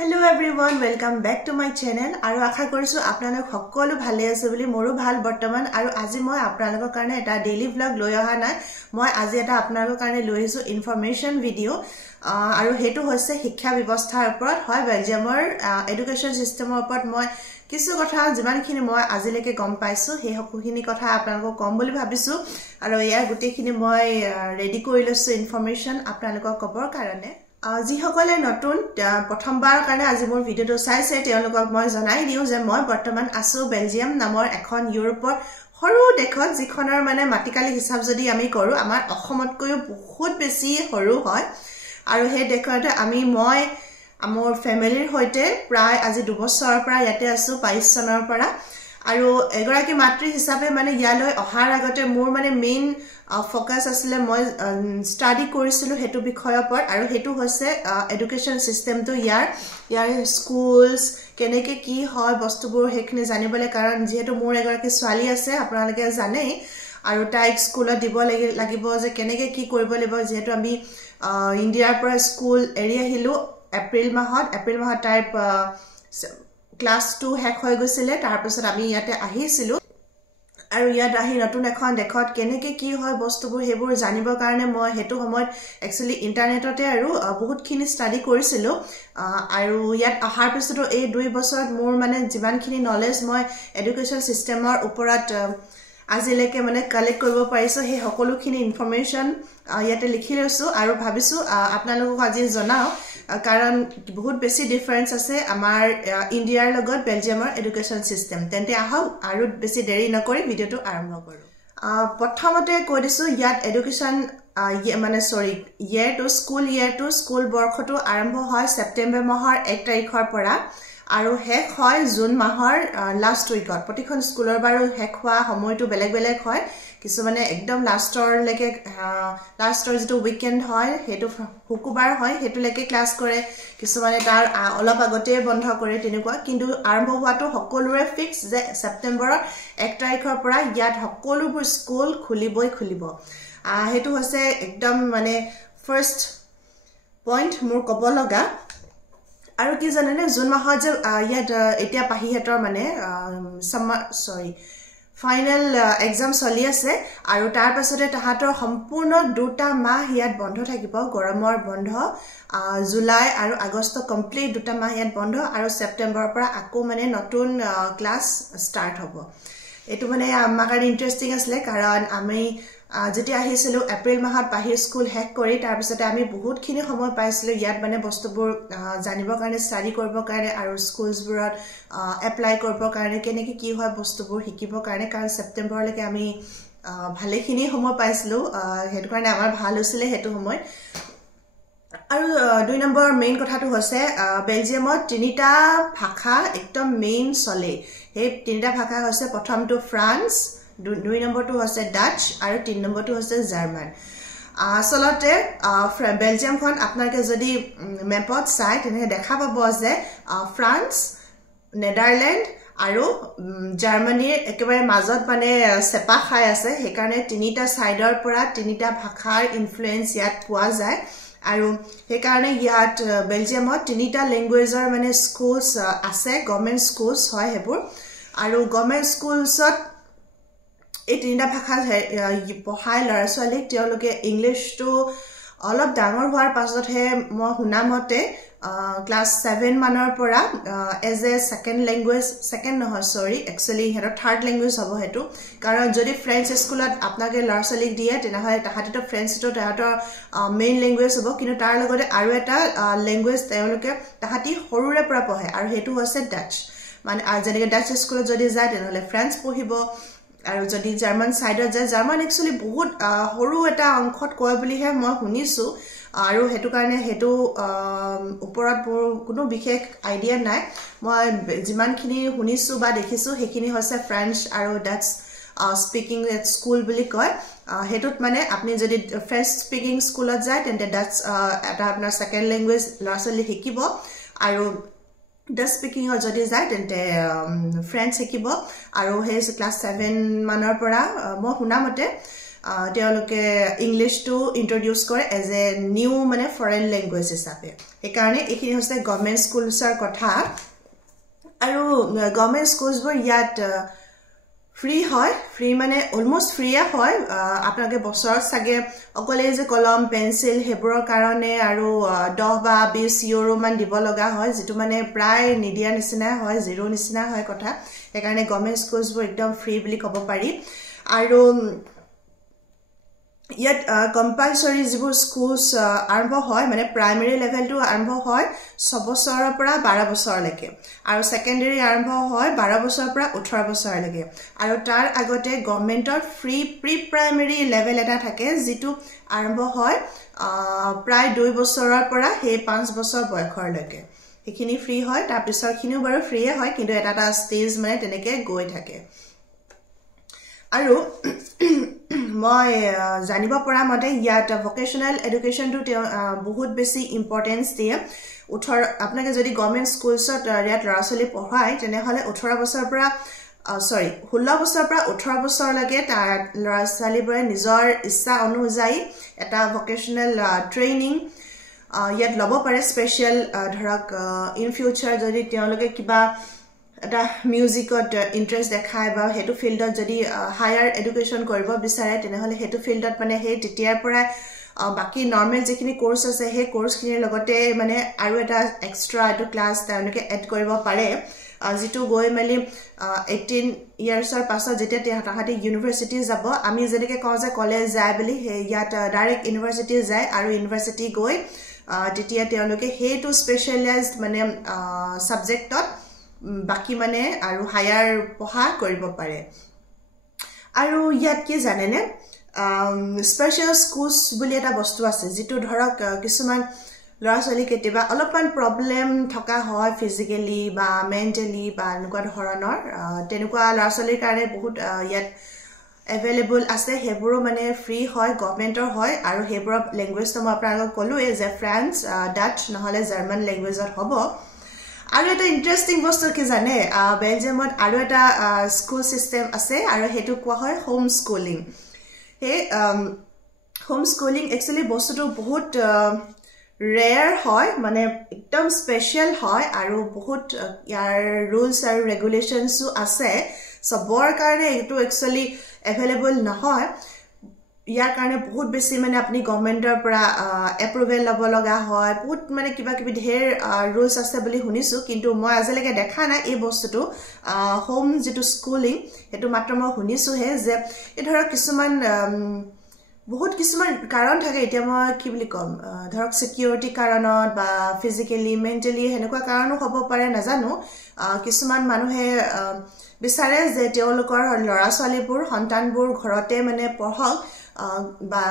Hello everyone, welcome back to my channel. Aru akha korisu apnalok hokkolu bhale ase boli moru bhal bortoman aru aji moi apnalokor karone eta daily vlog loi aha nai moi aji eta apnalokor karone loi ahisu information video aru hetu hoise shiksha byabosthar oporot hoy Belgiumor education system oporot moi kisu kotha jiman khini moi ajileke gom paisu he hokukhini kotha apnalokor kom boli bhabisu aru ya guti khini moi ready kori losu information apnalokor kobor karone আজি সকলে নতুন প্ৰথমবাৰ কাৰণে আজি মোৰ ভিডিওটো চাইছে তেওঁলোকক মই জনাই দিও যে মই বৰ্তমান আছো বেলজিয়াম নামৰ এখন ইউৰোপৰ সৰু দেশত যিখনৰ মানে মাটিকালি হিচাপ যদি আমি কৰো আমাৰ অসমতকৈ বহুত বেছি সৰু হয় আৰু হে দেশত আমি মই আমাৰ ফ্যামিলিৰ হৈতে প্ৰায় আজি 2 বছৰৰ পৰা ইয়াতে আছো 22 চনৰ পৰা আৰু এগৰাকী মাতৃ হিচাপে মানে ইয়ালৈ অহাৰ আগতে মোৰ মানে মেইন ফোকাস আসলে মই স্টাডি কৰিছিলো হেতু বিষয়ৰ ওপৰত আৰু হেতু হৈছে এডুকেশন সিস্টেমটো ইয়াৰ স্কুলস কেনেকে কি হয় বস্তুবোৰ হেখিনি জানিবলে কাৰণ যেহেতু মোৰ এগৰাকী ছোৱালী আছে আপোনালোকে জানে আৰু তাইক স্কুলত দিব লাগিব যে কেনেকে কি কৰিব লাগিব যেহেতু আমি ইন্ডিয়াৰ পৰা স্কুল এৰি আহিলো এপ্ৰিল মাহত তাই ক্লাস 2 হেক হৈ গৈছিলে তাৰ পিছত আমি ইয়াতে আহিছিলো আৰু ইয়াত আহি নতুন এখন দেখত কেনেকে কি হয় বস্তুবোৰ হেবোৰ জানিবৰ কাৰণে মই হেতু সময়ত একচুয়ালি ইন্টাৰনেটতে আৰু বহুতখিনি ষ্টাডি কৰিছিলো আৰু ইয়াত অহাৰ পিছতো এই 2 বছৰত মোৰ মানে যিমানখিনি নলেজ মই এডুকেশন সিস্টেমৰ ওপৰত আজিলৈকে মানে কালেক্ট কৰিব পাৰিছো হে সকলোখিনি ইনফৰমেশন ইয়াতে লিখি লৈছো আৰু ভাবিছো আপোনালোকক আজি জনাও কাৰণ বহুত বেছি ডিফাৰেন্স আছে আমাৰ ইন্ডিয়াৰ লগত বেলজিয়ামৰ এডুকেশন সিস্টেম তেন্তে আহক আৰু বেছি দেৰি নকৰি ভিডিওটো আৰম্ভ কৰো প্ৰথমতে কৈ দিছো ইয়াত এডুকেশন মানে ইয়াৰ টু স্কুল বৰ্ষটো আৰম্ভ হয় সেপ্টেম্বৰ মাহৰ 1 তাৰিখৰ পৰা আৰু হেক হয় জুন মাহৰ লাষ্ট উইকত প্ৰতিখন স্কুলৰ বাৰো হেক হোৱা সময়টো বেলেগ বেলেগ হয় কিছু মানে একদম লাষ্টৰ যেটো উইকেন্ড হয় হেতু শুকুবাৰ হয় হেতু লেকে ক্লাস কৰে কিছু মানে তাৰ অলপ আগতে বন্ধ কৰে তেনেকুৱা কিন্তু আৰম্ভ হোৱাটো সকলোৰে ফিক্স যে সেপ্টেম্বৰৰ 1 তাৰিখৰ পৰা ইয়াত সকলোবোৰ স্কুল খুলিব হেতু হৈছে একদম মানে ফাৰ্স্ট পইণ্ট মোৰ কব লগা আৰু কি জানেনে জুন মাহত যে ইয়াত এতিয়া পাহিহেতৰ মানে ফাইনাল এক্সাম চলি আছে আৰু তাৰ পাছতে তাহাতৰ সম্পূৰ্ণ 2টা মাহ ইয়াত বন্ধ থাকিব গৰমৰ বন্ধ জুলাই আৰু আগষ্ট কমপ্লিট 2টা মাহ ইয়াত বন্ধ আৰু সেপ্টেম্বৰৰ পৰা আকৌ মানে নতুন ক্লাস ষ্টাৰ্ট হ'ব এটো মানে আমাৰ কাৰণে ইন্টাৰেষ্টিং আছিল কাৰণ আমি যেতিয়া আহিছিলো এপ্ৰিল মাহত বাহিৰ স্কুল হেক কৰি তাৰ পিছতে আমি বহুতখিনি সময় পাইছিলো ইয়াত মানে বস্তুবোৰ জানিবৰ কাৰণে ষ্টাডি কৰিবৰ কাৰণে আৰু স্কুলছবোৰত এপ্লাই কৰিবৰ কাৰণে কেনেকে কি হয় বস্তুবোৰ শিকিবৰ কাৰণে কাৰণ সেপ্টেম্বৰলৈকে আমি ভালেখিনি সময় পাইছিলো হেতু কাৰণে আমাৰ ভাল হৈছিল হেতু সময় আৰু 2 নম্বৰ মেইন কথাটো হৈছে বেলজিয়ামত 3টা ভাষা একদম মেইন চলে এই 3টা ভাষা হৈছে প্ৰথমটো ফ্ৰান্স 2 নম্বৰটো হৈছে ডাচ আৰু 3 নম্বৰটো হৈছে জাৰ্মান আসলতে বেলজিয়ামখন আপোনালোকে যদি মেপত চাই তেনে দেখা পাব যে ফ্ৰান্স নেদাৰল্যান্ড আৰু জাৰ্মানীৰ একেবাৰে মাজত মানে সেপা খাই আছে সেই কাৰণে 3টা সাইডৰ পৰা 3টা ভাষাৰ ইনফ্লুয়েন্স ইয়াত পোৱা যায় আৰু সেই কাৰণে ইয়াত বেলজিয়ামত 3টা ল্যাঙ্গুৱেজৰ মানে স্কুলস আছে গভৰ্নমেন্ট স্কুলস হয় হেবোৰ আৰু গভৰ্নমেন্ট স্কুলছত এই 3টা ভাষা পঢ়াই ল'ৰা ছোৱালীক তেওঁলোকে ইংলিশটো অলপ ডাঙৰ হোৱাৰ পাছতহে মই শুনামতে ক্লাস 7 মানৰ পৰা as a second language actually হেতৰ থাৰ্ড ল্যাঙ্গুৱেজ হ'ব হেতু কাৰণ যদি ফ্ৰেঞ্চ স্কুলত আপোনাকে ল'ৰা ছোৱালীক দিয়ে তেনেহলে তাহাঁতেটো ফ্ৰেঞ্চটো তাহাঁতৰ মেইন ল্যাঙ্গুৱেজ হ'ব কিন্তু তাৰ লগতে আৰু এটা ল্যাঙ্গুৱেজ তেওঁলোকে তাহাঁতি সৰুৰে পৰা পঢ়ে আৰু হেতু হৈছে ডাচ মানে যেনেকৈ ডাচ স্কুলত যদি যায় তেনেহলে ফ্ৰেঞ্চ পঢ়িব আৰু যদি জাৰ্মান সাইডত যায় জাৰ্মান একচুয়ালি বহুত সৰু এটা অংশত কয় বুলিহে মই শুনিছো আৰু হেতু কাৰণে হেতু ওপৰত কোনো বিশেষ আইডিয়া নাই মই যিমানখিনি শুনিছো বা দেখিছো হেখিনি হৈছে ফ্ৰেঞ্চ আৰু ডাচ স্পিকিং স্কুল বুলি কয় হেতুত মানে আপুনি যদি ফ্ৰেঞ্চ স্পিকিং স্কুলত যায় তেন্তে ডাচ এটা আপোনাৰ সেকেন্ড ল্যাঙ্গুৱেজ ল'ৰা ছোৱালী শিকিব আৰু ডাচ স্পিকিং যদি যায় তেন্তে ফ্ৰেঞ্চ শিকিব আৰু হে ক্লাস 7 মানৰ পৰা মই শুনামতে তেওঁলোকে ইংলিছটো ইন্ট্ৰোডিউস কৰে এজ এ নিউ মানে ফৰেন ল্যাঙ্গুৱেজ হিচাপে এই কাৰণে এইখিনি হৈছে গভৰ্নমেন্ট স্কুলছৰ কথা আৰু গভৰ্নমেন্ট স্কুলছবোৰ ইয়াত ফ্ৰী হয় ফ্ৰী মানে অলমোস্ট ফ্ৰীয়ে হয় আপোনালোকে বছৰত সাগে অকলে যে কলম পেন্সিল হেবৰৰ কাৰণে আৰু 10 বা 20 ইউৰো মান দিব লগা হয় যেটো মানে প্ৰায় নিদিয়া নিচিনা হয় জিৰো নিচিনা হয় কথা এই কাৰণে গভৰ্নমেন্ট স্কুলছবোৰ একদম ফ্ৰী বুলি ক'ব পাৰি আৰু ইয়াত কম্পালসৰি যিবোৰ স্কুলছ আৰম্ভ হয় মানে প্ৰাইমাৰী লেভেলটো আৰম্ভ হয় 6 বছৰৰ পৰা 12 বছৰলৈকে আৰু সেকেন্ডাৰী আৰম্ভ হয় 12 বছৰৰ পৰা 18 বছৰলৈকে আৰু তাৰ আগতে গভৰ্নমেন্টৰ ফ্ৰী প্ৰি প্ৰাইমাৰী লেভেল এটা থাকে যেটো আৰম্ভ হয় প্ৰায় 2 বছৰৰ পৰা হে 5 বছৰ বয়সৰলৈকে এইখিনি ফ্ৰী হয় তাৰ পিছৰখিনিও বাৰু ফ্ৰীয়ে হয় কিন্তু এটা ষ্টেজ মানে তেনেকে গৈ থাকে আৰু মই জানিব পৰা মতে ইয়াত ভোকেশনাল এডুকেশনটো বহুত বেছি ইম্পৰ্টেন্স দিয়ে আপোনাকে যদি গভৰ্নমেন্ট স্কুলছত ইয়াত ল'ৰা-ছোৱালী পঢ়ায় তেনেহলে 18 বছৰৰ পৰা 16 বছৰৰ পৰা 18 বছৰলৈকে তাৰ ল'ৰা-ছোৱালীবোৰে নিজৰ ইচ্ছা অনুযায়ী এটা ভোকেশনাল ট্ৰেইনিং ইয়াত ল'ব পাৰে স্পেশাল ধৰক ইন ফিউচাৰ যদি তেওঁলোকে কিবা এটা মিউজিকত ইন্টাৰেষ্ট দেখায় বা হেতু ফিল্ডত যদি হায়াৰ এডুকেশন কৰিব বিচাৰে তেনেহলে হেতু ফিল্ডত মানে হে টিটিআৰ পৰা বাকি নৰমাল যেখিনি কোৰ্স আছে হে কোৰ্সখিনিৰ লগতে মানে আৰু এটা এক্সট্ৰা এটো ক্লাস তেওঁলোকে এড কৰিব পাৰে যেটো গৈ মেলি 18 ইয়াৰ্ছৰ পাছত যেতিয়া তাহাঁতে ইউনিভাৰ্সিটি যাব আমি যেনেকৈ কওঁ যে কলেজ যায় বুলি ইয়াত ডাইৰেক্ট ইউনিভাৰ্সিটি যায় আৰু ইউনিভাৰ্সিটি গৈ তেতিয়া তেওঁলোকে হেতু স্পেশালাইজড মানে সাবজেক্টত বাকি মানে আৰু হায়াৰ পঢ়া কৰিব পাৰে আৰু ইয়াত কি জানেনে স্পেশাল স্কুলছ বুলি এটা বস্তু আছে যেটো ধৰক কিছুমান ল'ৰা-ছোৱালী কেতিয়াবা অলপমান প্ৰবলেম থকা হয় ফিজিক্যালি বা মেন্টালি বা এনেকুৱা ধৰণৰ তেনেকুৱা ল'ৰা-ছোৱালীৰ কাৰণে বহুত ইয়াত এভেইলেবল আছে হেবোৰো মানে ফ্ৰী হয় গভৰ্নমেন্টৰ হয় আৰু হেবোৰৰ ল্যাঙ্গুৱেজটো মই আপোনালোকক ক'লোৱে যে ফ্ৰেঞ্চ ডাচ নহলে জাৰ্মান ল্যাঙ্গুৱেজত হ'ব আৰু এটা ইন্টাৰেষ্টিং বস্তু কি জানে বেলজিয়ামত আৰু এটা স্কুল সিস্টেম আছে আৰু হেতু কোৱা হয় হোম স্কুলিং হে হোম স্কুলিং একচুয়ালি বস্তুটো বহুত ৰেয়াৰ হয় মানে একদম স্পেশাল হয় আৰু বহুত ইয়াৰ ৰুলস আৰু ৰেগুলেশনসও আছে সবৰ কাৰণে এটো একচুয়ালি এভেইলেবল নহয় ইয়াৰ কাৰণে বহুত বেছি মানে আপুনি গভৰ্নমেন্টৰ পৰা এপ্ৰুভেল ল'ব লগা হয় বহুত মানে কিবা কিবি ঢেৰ ৰুলস আছে বুলি শুনিছো কিন্তু মই আজিলৈকে দেখা নাই এই বস্তুটো হোম যেটো স্কুলিং হেতু মাত্ৰ মই শুনিছো হে যে এই ধৰক কিছুমান বহুত কিছুমান কাৰণ থাকে এতিয়া মই কি বুলি কম ধৰক সিকিউৰিটি কাৰণত বা ফিজিক্যালি মেন্টালি হেনেকুৱা কাৰণো হ'ব পাৰে নাজানো কিছুমান মানুহে বিচাৰে যে তেওঁলোকৰ ল'ৰা-ছোৱালীবোৰ সন্তানবোৰ ঘৰতে মানে পঢ়ক বা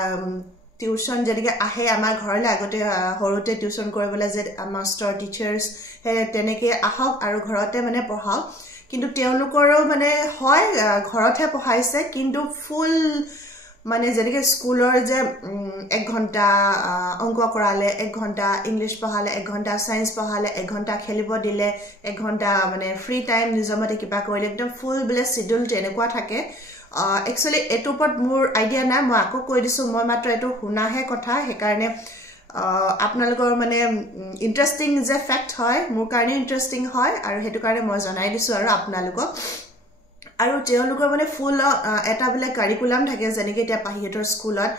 টিউশন যেনেকৈ আহে আমাৰ ঘৰলৈ আগতে হৰুতে টিউশন কৰিবলৈ যে মাস্টাৰ টিচাৰ্স হে তেনেকৈ আহক আৰু ঘৰতে মানে পঢ়াওক কিন্তু তেওঁলোকৰো মানে হয় ঘৰতে পঢ়াইছে কিন্তু ফুল মানে যেনেকৈ স্কুলৰ যে 1 ঘণ্টা অংক কৰালে 1 ঘণ্টা ইংলিশ পঢ়ালে 1 ঘণ্টা সায়েন্স পঢ়ালে 1 ঘণ্টা খেলিব দিলে 1 ঘণ্টা মানে ফ্ৰী টাইম নিজমতে কিবা কৰিলে একদম ফুল বলে শিডিউল তেনেকুৱা থাকে একচুয়ালি এটো পট মোৰ আইডিয়া নাই মই আকৌ কৈ দিছো মই মাত্ৰ এটো শুনাহে কথা হে কাৰণে আপোনালোকৰ মানে ইন্টাৰেষ্টিং যে ফ্যাক্ট হয় মোৰ কাৰণে ইন্টাৰেষ্টিং হয় আৰু হেতু কাৰণে মই জনাই দিছো আৰু আপোনালোকক আৰু তেওঁলোকৰ মানে ফুল এটা বলে কাৰিকুলাম থাকে যেনেকৈ এতিয়া পাহিহতৰ স্কুলত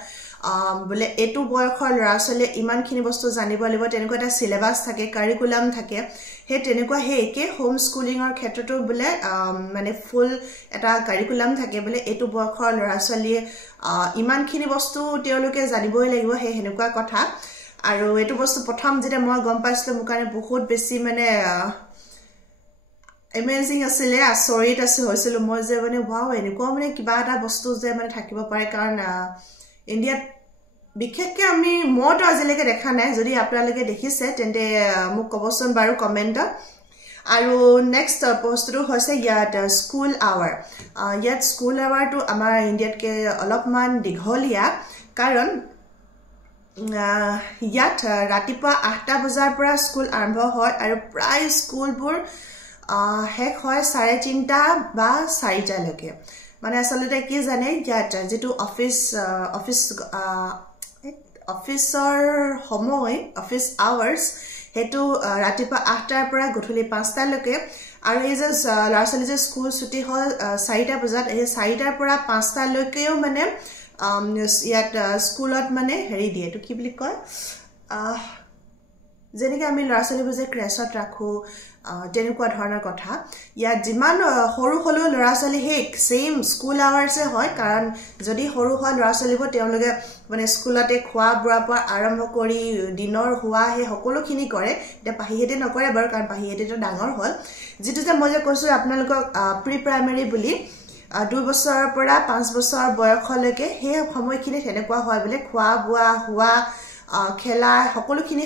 বলে এটো বয়সৰ ল'ৰা-ছোৱালী ইমানখিনি বস্তু জানিব লাগিব তেনেকুৱা এটা সিলেবাস থাকে কাৰিকুলাম থাকে হে তেনেকুৱা হে একে হোম স্কুলিংৰ ক্ষেত্ৰটো বলে মানে ফুল এটা কাৰিকুলাম থাকে বলে এটো বয়সৰ ল'ৰা-ছোৱালীয়ে ইমানখিনি বস্তু তেওঁলোকে জানিবই লাগিব হে হেনেকুৱা কথা আৰু এটো বস্তু প্ৰথম যেতিয়া মই গম পাইছিলো মোৰ কাৰণে বহুত বেছি মানে এমেজিং আছিল আচৰিত হৈছিল মই যে মানে ওয়াও এনেকুৱা মানে কিবা এটা বস্তু যে মানে থাকিব পাৰে কাৰণ ইণ্ডিয়াত বিশেষকৈ আমি মইতো আজিলৈকে দেখা নাই যদি আপোনালোকে দেখিছে তেন্তে মোক ক'বচোন বাৰু কমেন্টত আৰু নেক্সট পোষ্টটো হৈছে ইয়াত স্কুল আৱাৰ ইয়াত স্কুল আৱাৰটো আমাৰ ইণ্ডিয়াতকে অলপমান দীঘলীয়া কাৰণ ইয়াত ৰাতিপুৱা 8টা বজাৰ পৰা স্কুল আৰম্ভ হয় আৰু প্ৰায় স্কুলবোৰ হেক হয় 3:30 বা 4টা লৈকে মানে আসলতে কি জানে ইয়াত যেটো অফিসৰ সময় অফিস আৱাৰ্স হেতু ৰাতিপুৱা 8টাৰ পৰা গধূলি 5টা লৈকে আৰু এই যে লাৰছালি যে স্কুল ছুটি হল 4টা বজাত এই 4টাৰ পৰা 5টা লৈকেও মানে ইয়াত স্কুলত মানে হেৰি দিয়ে তো কি বুলি কয় যেনেকৈ আমি লাৰছালি বুজে ক্ৰেছত ৰাখো তেনেকুৱা ধৰণৰ কথা ইয়াত যিমান সৰু হলো লাৰছালি হে সেম স্কুল আৱাৰ্সে হয় কাৰণ যদি সৰু হয় লাৰছালিবোৰ তেওঁলোকে মানে স্কুলতে খোৱা বুঢ়া পৰা আৰম্ভ কৰি দিনৰ হোৱা হে সকলোখিনি কৰে এটা পাহিহেতে নকৰে বাৰু কাৰণ পাহিহেতে তো ডাঙৰ হল যেটো যে মই যে কৈছো আপোনালোকক প্ৰি প্ৰাইমাৰী বুলি 2 বছৰৰ পৰা 5 বছৰ বয়সলৈকে হে সময়খিনি তেনেকুৱা হয় বলে খোৱা বুঢ়া হোৱা খেলা সকলোখিনি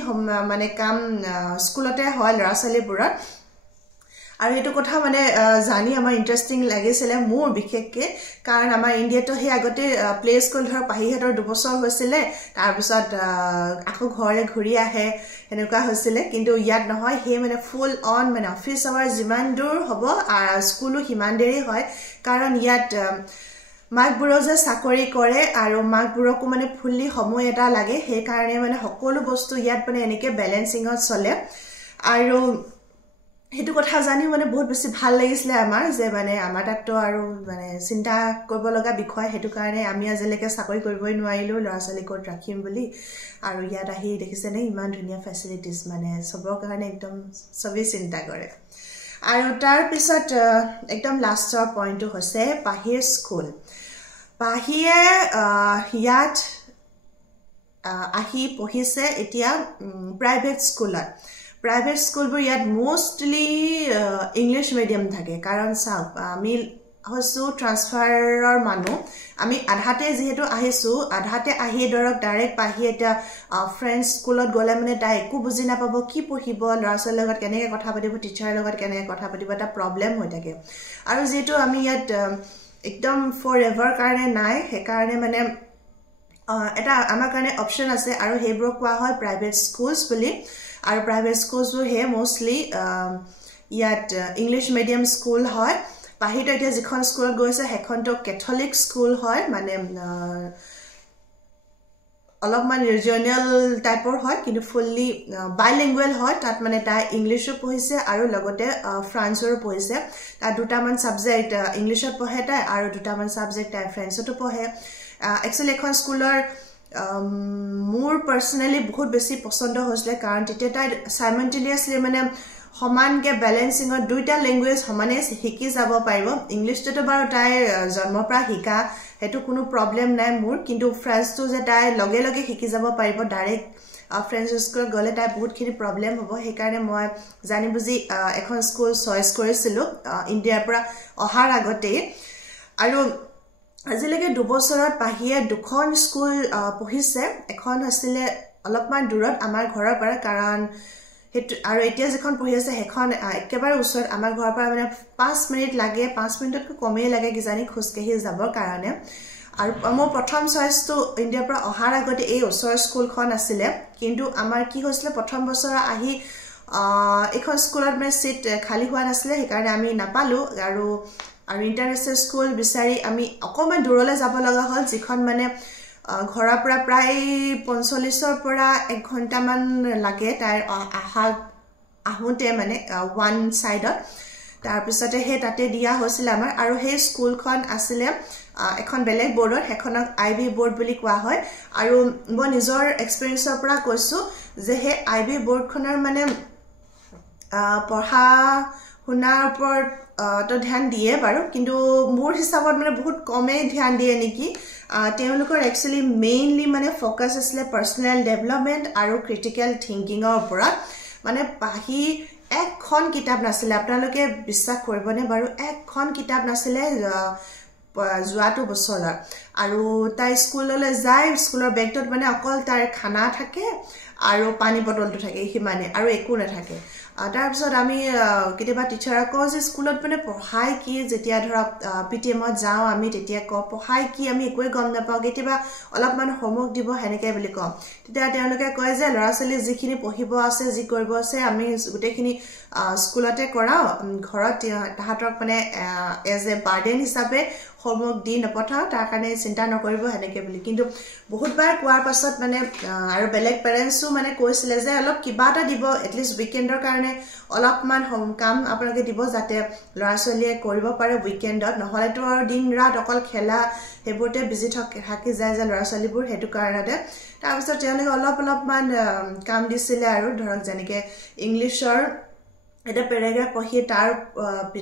মানে কাম স্কুলতে হয় লাৰছালিবোৰৰ আৰু এটো কথা মানে জানি আমাৰ ইন্টাৰেষ্টিং লাগিছিলে মোৰ বিশেষকে কাৰণ আমাৰ ইণ্ডিয়াটো হে আগতে প্লে স্কুল ধৰ পাহিহেতৰ 2 বছৰ হৈছিলে তাৰ পিছত আকৌ ঘৰলে ঘূৰি আহে এনেকুৱা হৈছিলে কিন্তু ইয়াত নহয় হে মানে ফুল অন মানে অফিস আৱাৰ যিমান দূৰ হ'ব আৰু স্কুলো হিমান দেৰি হয় কাৰণ ইয়াত মাকবোৰো যে চাকৰি কৰে আৰু মাকবোৰকো মানে ফুল্লি সময় এটা লাগে সেই কাৰণে মানে সকলো বস্তু ইয়াত মানে এনেকে বেলেন্সিংত চলে আৰু হেতু কথা জানি মানে বহুত বেছি ভাল লাগিছিলে আমাৰ যে মানে আমাৰ তাতটো আৰু মানে চিন্তা কৰিব লগা বিষয় হেতু কাৰণে আমি আজিলৈকে চাকৰি কৰিবই নোৱাৰিলো লাৰছালি কোট ৰাখিম বুলি আৰু ইয়াত আহি দেখিছে নে ইমান ধুনীয়া ফেসিলিটিজ মানে সবৰ কাৰণে একদম সবেই চিন্তা কৰে আৰু তাৰ পিছত একদম লাষ্টৰ পইণ্টটো হৈছে পাহিৰ স্কুল পাহিয়ে ইয়াত আহি পঢ়িছে এতিয়া প্ৰাইভেট স্কুলত প্ৰাইভেট স্কুলবোৰ ইয়াত মোষ্টলি ইংলিশ মিডিয়াম থাকে কাৰণ চাওক আমি হসু ট্ৰান্সফাৰৰ মানুহ আমি আধাতে যেহেতু আহিছো আধাতে আহি ধৰক ডাইৰেক্ট পাহি এটা ফ্ৰেন্ডছ স্কুলত গলে মানে তাই একো বুজি নাপাব কি পঢ়িব লাৰছালিৰ লগত কেনেকৈ কথা পাতিব টিচাৰৰ লগত কেনেকৈ কথা পাতিব এটা প্ৰবলেম হৈ থাকে আৰু যেহেতু আমি ইয়াত একদম ফৰ এভাৰ কাৰণে নাই সেই কাৰণে মানে এটা আমাৰ কাৰণে অপচন আছে আৰু হেইবোৰ কোৱা হয় প্ৰাইভেট স্কুলছ বুলি আৰু প্ৰাইভেট স্কুলছবোৰ হে মোষ্টলি ইয়াত ইংলিশ মিডিয়াম স্কুল হয় পাহিটো এতিয়া যিখন স্কুলত গৈছে হেখনটো কেথলিক স্কুল হয় মানে অলপমান ৰিজনাল টাইপৰ হয় কিন্তু ফুল্লি বাইলিংগুৱেল হয় তাত মানে তাই ইংলিশো পঢ়িছে আৰু লগতে ফ্ৰান্সৰো পঢ়িছে তাত দুটামান সাবজেক্ট ইংলিশত পঢ়ে তাই আৰু দুটামান সাবজেক্ট তাই ফ্ৰেন্সতো পঢ়ে একচুৱেলি এখন স্কুলৰ মোৰ পাৰ্সোনালি বহুত বেছি পছন্দ হৈছিলে কাৰণ তেতিয়া তাই সাইমল্টেনিয়াছলি মানে সমানকে বেলেন্সিংত দুইটা ল্যাঙ্গুৱেজ সমানে শিকি যাব পাৰিব ইংলিশটো বাৰু তাই জন্মৰ পৰা শিকা হেতু কোনো প্ৰবলেম নাই মোৰ কিন্তু ফ্ৰেন্সটো যে তাই লগে লগে শিকি যাব পাৰিব ডাইৰেক্ট ফ্ৰেন্স স্কুলত গলে তাই বহুতখিনি প্ৰবলেম হ'ব সেই কাৰণে মই জানি বুজি এখন স্কুল চয়েস কৰিছিলো ইণ্ডিয়াৰ পৰা অহাৰ আগতে আৰু আজিলৈকে 2 বছৰত পাহিয়ে দুখন স্কুল পঢ়িছে এখন আছিল অলপমান দূৰত আমাৰ ঘৰৰ পৰা কাৰণ আৰু এতিয়া যেখন পঢ়ি আছে হেখন একেবাৰে ওচৰত আমাৰ ঘৰৰ পৰা মানে 5 মিনিট লাগে 5 মিনিটতকৈ কমেই লাগে কি জানি খুজকাহি যাবৰ কাৰণে আৰু মোৰ প্ৰথম চয়েসটো ইণ্ডিয়াৰ পৰা অহাৰ আগতে এই ওচৰৰ স্কুলখন আছিল কিন্তু আমাৰ কি হৈছিল প্ৰথম বছৰ আহি এখন স্কুলত মানে সিট খালি হোৱা নাছিল সেই কাৰণে আমি নাপালো আৰু ইন্টাৰনেশ্যনেল স্কুল বিচাৰি আমি অকমান দূৰলৈ যাব লগা হ'ল যিখন মানে ঘৰৰ পৰা প্ৰায় 45ৰ পৰা 1 ঘণ্টামান লাগে তাই আহোতে মানে ওৱান সাইডত তাৰ পিছতে হে তাতে দিয়া হৈছিল আমাৰ আৰু হে স্কুলখন আছিল এখন বেলেগ বোৰ্ডত হেখনক আইবি বোৰ্ড বুলি কোৱা হয় আৰু মই নিজৰ এক্সপেৰিয়েন্সৰ পৰা কৈছো যে হে আইবি বোৰ্ডখনৰ মানে পঢ়া শুনাৰ ওপৰত তো ধ্যান দিয়ে বাৰু কিন্তু মোৰ হিচাপত মানে বহুত কমে ধ্যান দিয়ে নেকি তেওঁলোকৰ একচুয়ালি মেইনলি মানে ফোকাস আছিল পাৰ্সোনাল ডেভেলপমেন্ট আৰু ক্ৰিটিক্যাল থিংকিংৰ ওপৰত মানে পাহি এখন কিতাপ নাছিল আপোনালোকে বিশ্বাস কৰিবনে বাৰু এখন কিতাপ নাছিল যোৱাটো বছৰৰ আৰু তাই স্কুললৈ যায় স্কুলৰ বেগটোত মানে অকল তাৰ খানা থাকে আৰু পানী বটলটো থাকে হিমানে আৰু একো নাথাকে তাৰ পিছত আমি কেতিয়াবা টিচাৰক কওঁ যে স্কুলত মানে পঢ়াই কি যেতিয়া ধৰক পিটিএমত যাওঁ আমি তেতিয়া পঢ়াই কি আমি একোৱে গম নাপাওঁ কেতিয়াবা অলপমান হোমৱৰ্ক দিব হেনেকে বুলি কওঁ তেতিয়া তেওঁলোকে কয় যে ল'ৰা-ছোৱালী যিখিনি পঢ়িব আছে যি কৰিব আছে আমি গোটেইখিনি স্কুলতে কৰাও ঘৰত তাহাঁতক মানে এজ এ বাৰ্ডেন হিচাপে হোমৱৰ্ক দি নপঠাওঁ তাৰ কাৰণে চিন্তা নকৰিব হেনেকে বুলি কিন্তু বহুতবাৰ কোৱাৰ পাছত মানে আৰু বেলেগ পেৰেণ্টছো মানে কৈছিলে যে অলপ কিবা এটা দিব এটলিষ্ট উইকেণ্ডৰ কাৰণে অলপমান কাম আপোনালোকে দিব যাতে ল'ৰা ছোৱালীয়ে কৰিব পাৰে উইকেণ্ডত নহ'লেতো আৰু দিন ৰাত অকল খেলা সেইবোৰতে বিজি থাকি যায় যে ল'ৰা ছোৱালীবোৰ সেইটো কাৰণতে তাৰপিছত তেওঁলোকে অলপমান কাম দিছিলে আৰু ধৰক যেনেকৈ ইংলিছৰ এটা পেৰাগ্ৰাফ পঢ়ি তাৰ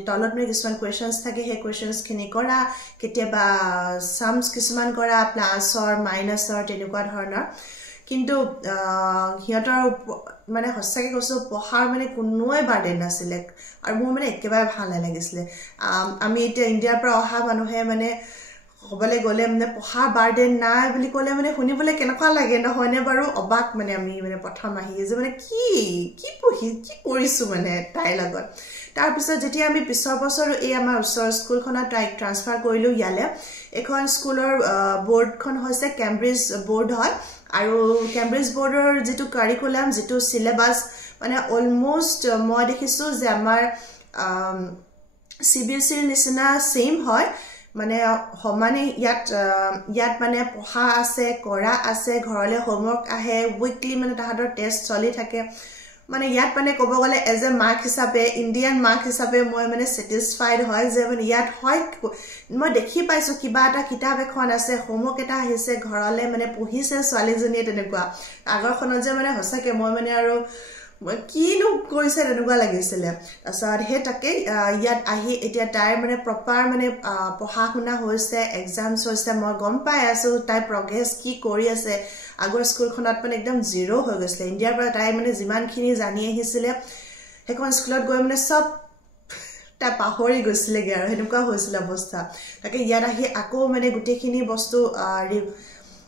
তলত মানে কিছুমান কুৱেশ্যনছ থাকে সেই কুৱেশ্যনছখিনি কৰা কেতিয়াবা সামছ কিছুমান কৰা প্লাছৰ মাইনাছৰ তেনেকুৱা ধৰণৰ কিন্তু সিহঁতৰ মানে সঁচাকৈ কৈছোঁ পঢ়াৰ মানে কোনোৱে বাৰ্ডেন নাছিলে আৰু মোৰ মানে একেবাৰে ভাল নালাগিছিলে আমি এতিয়া ইণ্ডিয়াৰ পৰা অহা মানুহে মানে ক'বলৈ গ'লে মানে পঢ়াৰ বাৰ্ডেন নাই বুলি ক'লে মানে শুনিবলৈ কেনেকুৱা লাগে নহয়নে বাৰু অবাক মানে আমি মানে প্ৰথম আহি যে মানে কি কৰিছোঁ মানে তাইৰ লগত তাৰপিছত যেতিয়া আমি পিছৰ বছৰ এই আমাৰ ওচৰৰ স্কুলখনত তাইক ট্ৰান্সফাৰ কৰিলোঁ ইয়ালৈ এখন স্কুলৰ বৰ্ডখন হৈছে কেম্ব্ৰিজ বৰ্ড হয় আৰু কেম্ব্ৰিজ বৰ্ডৰ যিটো কাৰিকুলাম যিটো চিলেবাছ মানে অলমষ্ট মই দেখিছোঁ যে আমাৰ CBSEৰ নিচিনা ছেইম হয় মানে সমানে ইয়াত মানে পঢ়া আছে কৰা আছে ঘৰলৈ হোমৱৰ্ক আহে উইকলি মানে তাহাঁতৰ টেষ্ট চলি থাকে মানে ইয়াত মানে ক'ব গ'লে এজ এ মাৰ্ক হিচাপে ইণ্ডিয়ান মাৰ্ক হিচাপে মই মানে ছেটিছফাইড হয় যে মানে ইয়াত হয় মই দেখি পাইছোঁ কিবা এটা কিতাপ এখন আছে হোমৱৰ্ক এটা আহিছে ঘৰলৈ মানে পঢ়িছে ছোৱালীজনীয়ে তেনেকুৱা আগৰখনত যে মানে সঁচাকৈ মই মানে আৰু কিনো কৰিছে তেনেকুৱা লাগিছিলে তাৰপিছত সেই তাকে ইয়াত আহি এতিয়া তাইৰ মানে প্ৰপাৰ মানে পঢ়া শুনা হৈছে এক্সামছ হৈছে মই গম পাই আছোঁ তাইৰ প্ৰগ্ৰেছ কি কৰি আছে আগৰ স্কুলখনত মানে একদম জিৰ' হৈ গৈছিলে ইণ্ডিয়াৰ পৰা তাই মানে যিমানখিনি জানি আহিছিলে সেইখন স্কুলত গৈ মানে চব তাই পাহৰি গৈছিলেগৈ আৰু সেনেকুৱা হৈছিলে অৱস্থা তাকে ইয়াত আহি আকৌ মানে গোটেইখিনি বস্তু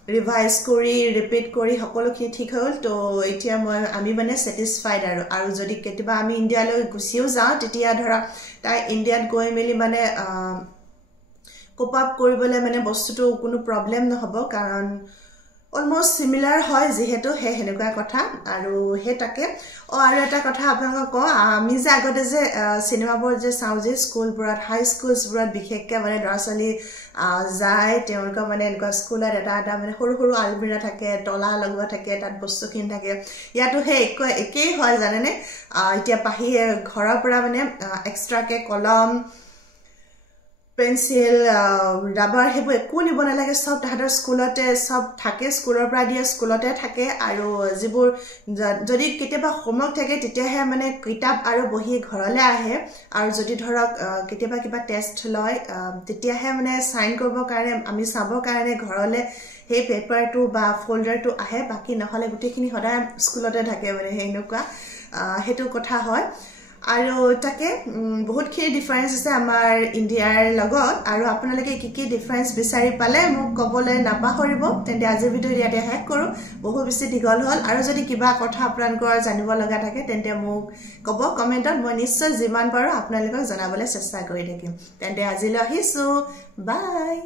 ৰিভাইজ কৰি ৰিপিট কৰি সকলোখিনি ঠিক হ'ল তো এতিয়া আমি মানে ছেটিছফাইড আৰু যদি কেতিয়াবা আমি ইণ্ডিয়ালৈ গুচিও যাওঁ তেতিয়া ধৰা তাই ইণ্ডিয়াত গৈ মেলি মানে কোপ আপ কৰিবলৈ মানে বস্তুটো কোনো প্ৰব্লেম নহ'ব কাৰণ অলমষ্ট সিমিলাৰ হয় যিহেতু সেনেকুৱা কথা আৰু সেই তাকে আৰু এটা কথা আপোনালোকক কওঁ আমি যে আগতে যে চিনেমাবোৰ যে চাওঁ যে স্কুলবোৰত হাই স্কুলছবোৰত বিশেষকৈ মানে ল'ৰা ছোৱালী যায় তেওঁলোকৰ মানে এনেকুৱা স্কুলত এটা মানে সৰু সৰু আলমিৰা থাকে তলা লগোৱা থাকে তাত বস্তুখিনি থাকে ইয়াতো সেই একেই হয় জানেনে এতিয়া ঘৰৰ পৰা মানে এক্সট্ৰাকৈ কলম পেন্সিল ৰাবাৰ সেইবোৰ একো নিব নালাগে সব তাহাঁতৰ স্কুলতে সব থাকে স্কুলৰ পৰা দিয়ে স্কুলতে থাকে আৰু যিবোৰ যদি কেতিয়াবা হোমৱৰ্ক থাকে তেতিয়াহে মানে কিতাপ আৰু বহি ঘৰলৈ আহে আৰু যদি ধৰক কেতিয়াবা কিবা টেষ্ট লয় তেতিয়াহে মানে সাইন কৰিবৰ কাৰণে আমি চাবৰ কাৰণে ঘৰলৈ সেই পেপাৰটো বা ফল্ডাৰটো আহে বাকী নহ'লে গোটেইখিনি সদায় স্কুলতে থাকে মানে সেনেকুৱা সেইটো কথা হয় আৰু তাকে বহুতখিনি ডিফাৰেন্স আছে আমাৰ ইণ্ডিয়াৰ লগত আৰু আপোনালোকে কি ডিফাৰেন্স বিচাৰি পালে মোক ক'বলৈ নাপাহৰিব তেন্তে আজিৰ ভিডিঅ' ইয়াতে শেষ কৰোঁ বহু বেছি দীঘল হ'ল আৰু যদি কিবা কথা আপোনালোকৰ জানিব লগা থাকে তেন্তে মোক ক'ব কমেণ্টত মই নিশ্চয় যিমান পাৰোঁ আপোনালোকক জনাবলৈ চেষ্টা কৰি থাকিম তেন্তে আজিলৈ আহিছোঁ বাই